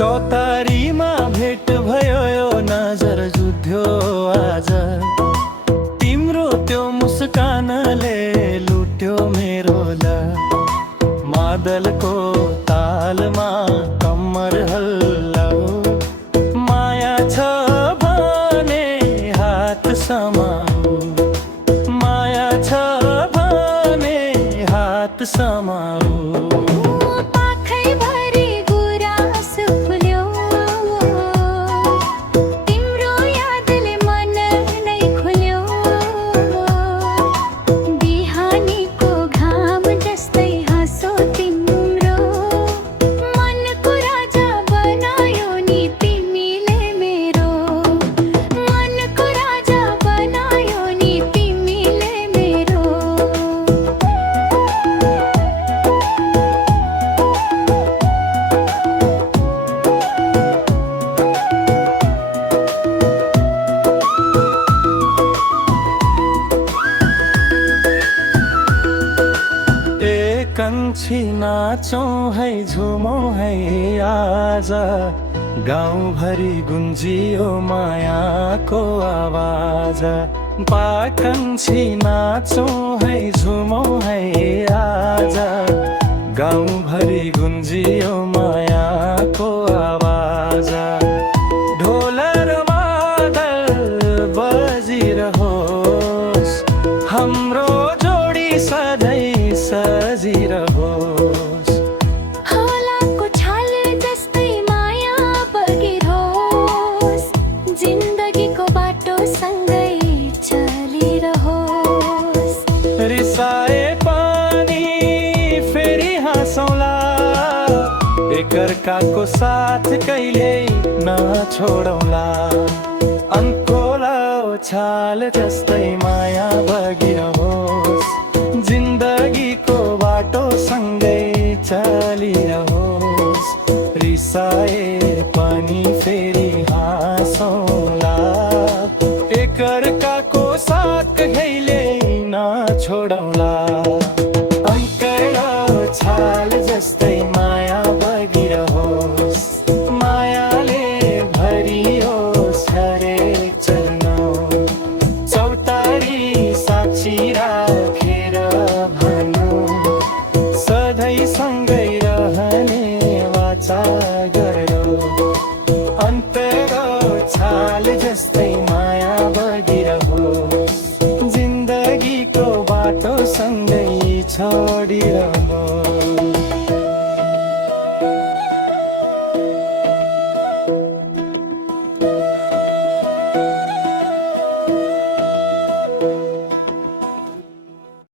चौतारीमा भेट भयो यो नजर जुध्यो आज। तिम्रो त्यो मुस्कानले लुट्यो मेरो मादलको तालमा कम्मर हल्लाऊ। माया छ भने हात समाऊ, माया छ भने हात समाऊ। कंछी नाचौं है झुमौं है आज। गाउँभरि गुन्जियो मायाको आवाज। पाखंछी नाचौं है झुमौं है आज। गाउँभरि गुन्जियो मायाको आवाज। ढोल र मादल बजिरहोस्, हाम्रो जोडी सधैँ सजिरहोस्। खोलाको छाल जस्तै माया बगिरहोस्, जिन्दगीको बाटो सँगै चलिरहोस्। रिसाए पानी फेरि हाँसौँला, एकअर्काको साथ कहिल्यै नछोडौँला। अन्कोला छाल जस्तै माया बगिरहोस्, जिन्दगीको बाटो सँगै चलिरहोस्। रिसाए पनि फेरि हाँसौँला, एकअर्काको साथ कहिल्यै नछोडौँला। अन्कैलो छाल जस्तै माया बगिरहोस्, मायाले भरियोस् हरेक चरण। चौतारी साक्षी राखेर भनौँ, सधैँ सँगै रहने वाचा गरौँ। अन्तरको छाल जस्तै माया बगिरहोस्, जिन्दगीको बाटो सँगै छोडिरहौँ।